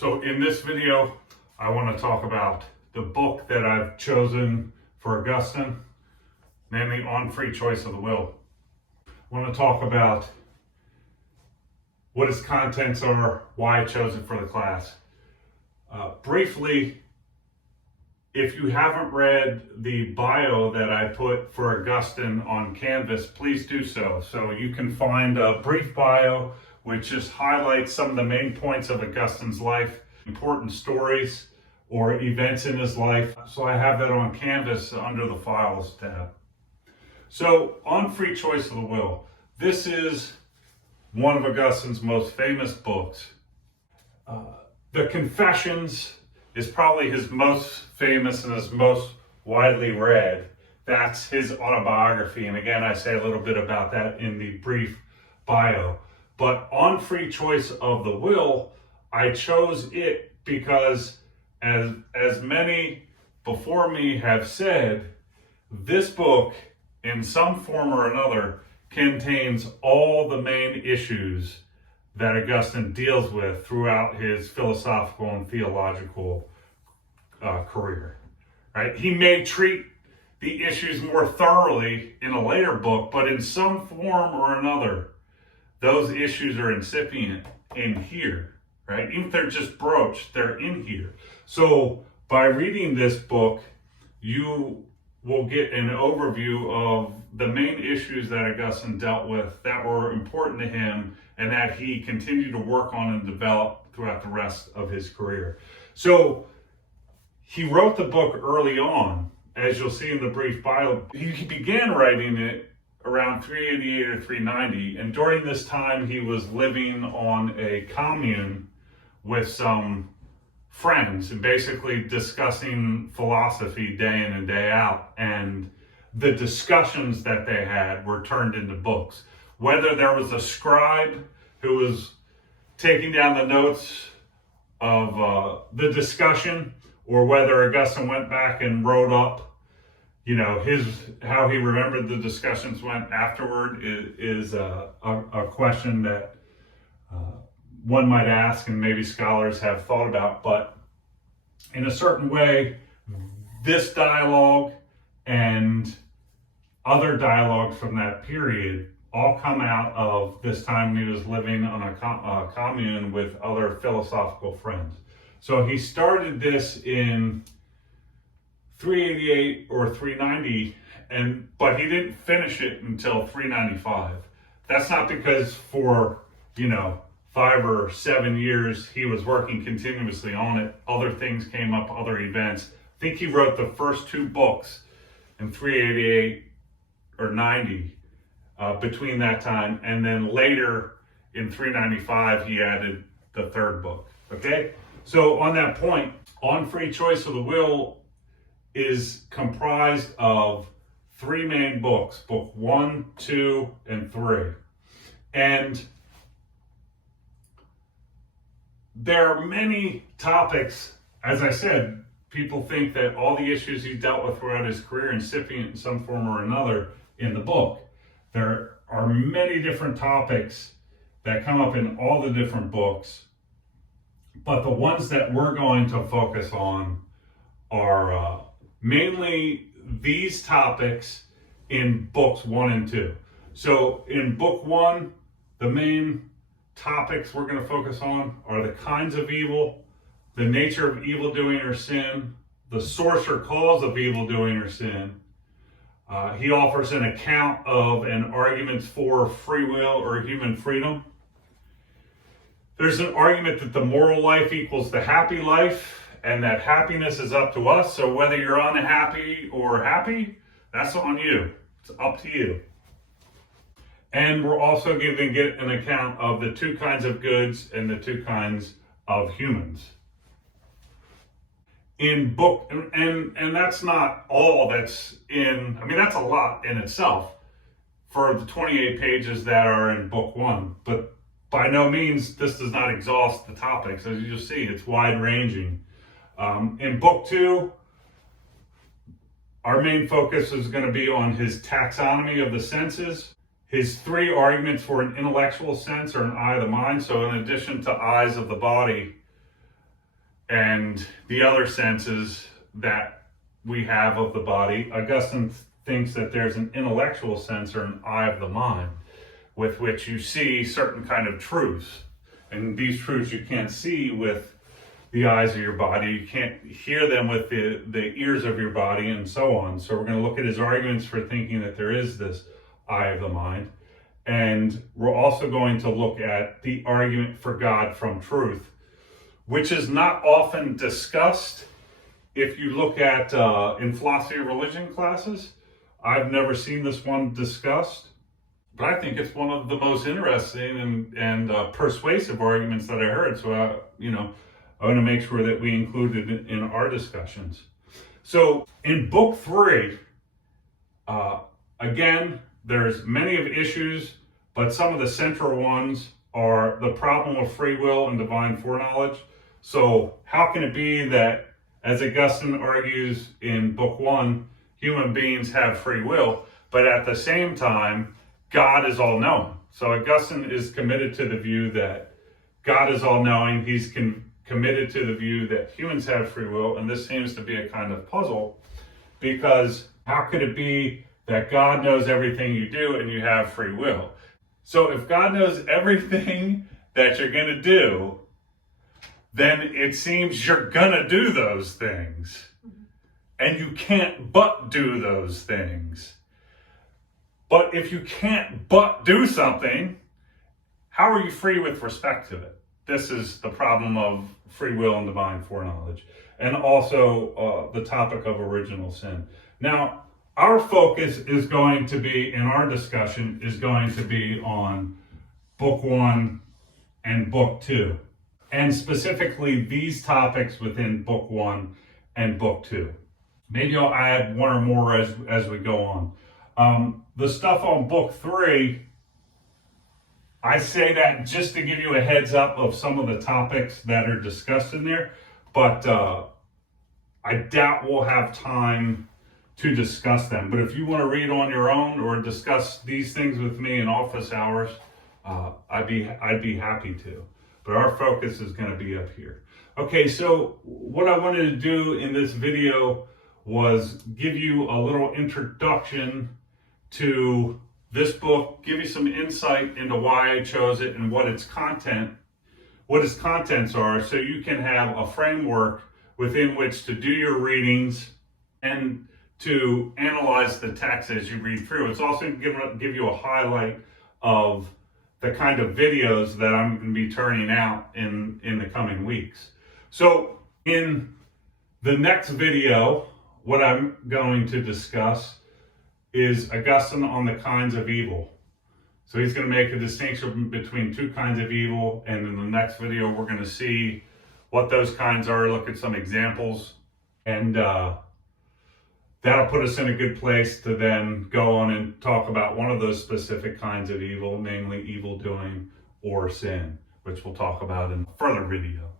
So in this video, I want to talk about the book that I've chosen for Augustine, namely On Free Choice of the Will. I want to talk about what its contents are, why I chose it for the class. Briefly, if you haven't read the bio that I put for Augustine on Canvas, please do so. So you can find a brief bio which just highlights some of the main points of Augustine's life, important stories or events in his life. So I have that on Canvas under the Files tab. So, On Free Choice of the Will. This is one of Augustine's most famous books. The Confessions is probably his most famous and his most widely read. That's his autobiography. And again, I say a little bit about that in the brief bio. But On Free Choice of the Will, I chose it because as many before me have said, this book in some form or another contains all the main issues that Augustine deals with throughout his philosophical and theological career. Right? He may treat the issues more thoroughly in a later book, but in some form or another, those issues are incipient in here, right? Even if they're just broached, they're in here. So by reading this book, you will get an overview of the main issues that Augustine dealt with that were important to him and that he continued to work on and develop throughout the rest of his career. So he wrote the book early on, as you'll see in the brief bio. He began writing it around 388 or 390, and during this time he was living on a commune with some friends and basically discussing philosophy day in and day out, and the discussions that they had were turned into books. Whether there was a scribe who was taking down the notes of the discussion, or whether Augustine went back and wrote up how he remembered the discussions went afterward is a question that one might ask, and maybe scholars have thought about. But in a certain way, this dialogue and other dialogues from that period all come out of this time he was living on a commune with other philosophical friends. So he started this in 388 or 390, but he didn't finish it until 395. That's not because for 5 or 7 years he was working continuously on it. Other things came up, other events. I think he wrote the first 2 books in 388 or 90 between that time, and then later in 395 he added the 3rd book. Okay, so on that point, On Free Choice of the Will is comprised of 3 main books, book 1, 2, and 3. And there are many topics. As I said, people think that all the issues he dealt with throughout his career incipient in some form or another in the book. There are many different topics that come up in all the different books, but the ones that we're going to focus on are mainly these topics in books 1 and 2. So in book 1, the main topics we're going to focus on are the kinds of evil, the nature of evildoing or sin, the source or cause of evildoing or sin. He offers an account of and arguments for free will or human freedom. There's an argument that the moral life equals the happy life, and that happiness is up to us. So whether you're unhappy or happy, that's on you. It's up to you. And we're also going to get an account of the 2 kinds of goods and the 2 kinds of humans. In book, and that's not all that's in, that's a lot in itself for the 28 pages that are in book 1. But by no means, this does not exhaust the topics. As you'll see, it's wide ranging. In book 2, our main focus is going to be on his taxonomy of the senses, his 3 arguments for an intellectual sense or an eye of the mind. So in addition to eyes of the body, and the other senses that we have of the body. Augustine thinks that there's an intellectual sense, or an eye of the mind, with which you see certain kind of truths. And these truths you can't see with the eyes of your body, you can't hear them with the ears of your body, and so on. So we're going to look at his arguments for thinking that there is this eye of the mind. And we're also going to look at the argument for God from truth, which is not often discussed. If you look at in philosophy of religion classes, I've never seen this one discussed, but I think it's one of the most interesting and persuasive arguments that I heard. So, I want to make sure that we include it in our discussions. So in book 3, again, there's many of issues, but some of the central ones are the problem of free will and divine foreknowledge. So how can it be that, as Augustine argues in book 1, human beings have free will, but at the same time, God is all-knowing? So Augustine is committed to the view that God is all-knowing. He's committed to the view that humans have free will, and this seems to be a kind of puzzle, because how could it be that God knows everything you do and you have free will? So if God knows everything that you're going to do, then it seems you're going to do those things, and you can't but do those things. But if you can't but do something, how are you free with respect to it? This is the problem of free will and divine foreknowledge, and also the topic of original sin. Now, our focus is going to be, in our discussion, is going to be on book 1 and book 2, and specifically these topics within book 1 and book 2. Maybe I'll add one or more as we go on. The stuff on book 3, I say that just to give you a heads up of some of the topics that are discussed in there, but I doubt we'll have time to discuss them. But if you want to read on your own or discuss these things with me in office hours, I'd be happy to. But our focus is going to be up here. Okay, so what I wanted to do in this video was give you a little introduction to this book, give you some insight into why I chose it and what its contents are, so you can have a framework within which to do your readings and to analyze the text as you read through. It's also going to give you a highlight of the kind of videos that I'm going to be turning out in the coming weeks. So in the next video, what I'm going to discuss is Augustine on the kinds of evil. So he's going to make a distinction between 2 kinds of evil, and in the next video we're going to see what those kinds are, look at some examples, and that'll put us in a good place to then go on and talk about one of those specific kinds of evil, namely evil doing or sin, which we'll talk about in a further video.